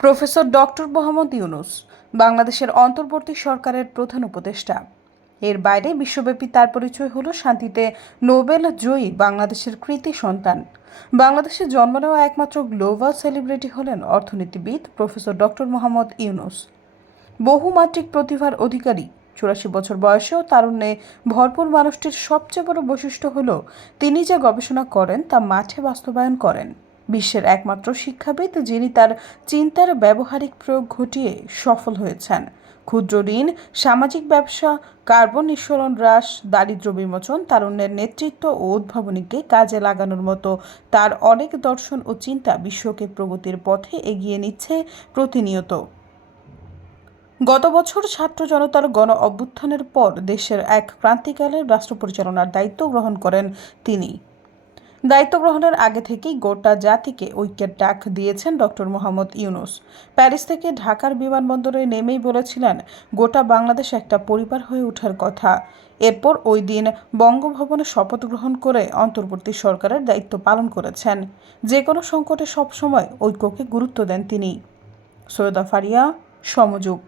Professor doctor Mohammad Yunus বাংলাদেশের অন্তর্বর্তী সরকারের প্রধান উপদেষ্টা। এর বাইরে বিশ্বব্যাপী তার পরিচয় হলো শান্তিতে নোবেল জয়ী বাংলাদেশের কৃতী সন্তান। বাংলাদেশে জন্ম নেওয়া একমাত্র গ্লোবাল সেলিব্রিটি হলেন অর্থনীতিবিদ প্রফেসর ডক্টর মোহাম্মদ ইউনূস। বহুমাত্রিক প্রতিভার অধিকারী ৮৪ বছর বয়সেও তারুণ্যে ভরপুর মানুষটির সবচেয়ে বড় বৈশিষ্ট্য হল তিনি যা গবেষণা করেন তা মাঠে বাস্তবায়ন করেন। বিশ্বের একমাত্র শিক্ষাবিদ যিনি তার চিন্তার ব্যবহারিক প্রয়োগ ঘটিয়ে সফল হয়েছেন। ক্ষুদ্র ঋণ, সামাজিক ব্যবসা, কার্বন নিঃসরণ হ্রাস, দারিদ্র্য বিমোচন, তারুণ্যের নেতৃত্ব ও উদ্ভাবনীকে কাজে লাগানোর মতো তার অনেক দর্শন ও চিন্তা বিশ্বকে প্রগতির পথে এগিয়ে নিচ্ছে প্রতিনিয়ত। গত বছর ছাত্র জনতার গণ অভ্যুত্থানের পর দেশের এক ক্রান্তিকালে রাষ্ট্র পরিচালনার দায়িত্ব গ্রহণ করেন তিনি। দায়িত্ব গ্রহণের আগে থেকেই গোটা জাতিকে ঐক্যের ডাক দিয়েছেন ডক্টর মোহাম্মদ ইউনূস। প্যারিস থেকে ঢাকার বিমানবন্দরে নেমেই বলেছিলেন গোটা বাংলাদেশ একটা পরিবার হয়ে ওঠার কথা। এরপর ওই দিন বঙ্গভবনে শপথ গ্রহণ করে অন্তর্বর্তী সরকারের দায়িত্ব পালন করেছেন। যে কোনো সংকটে সবসময় ঐক্যকে গুরুত্ব দেন তিনি। সৈয়দা ফারিয়া, সমযোগ।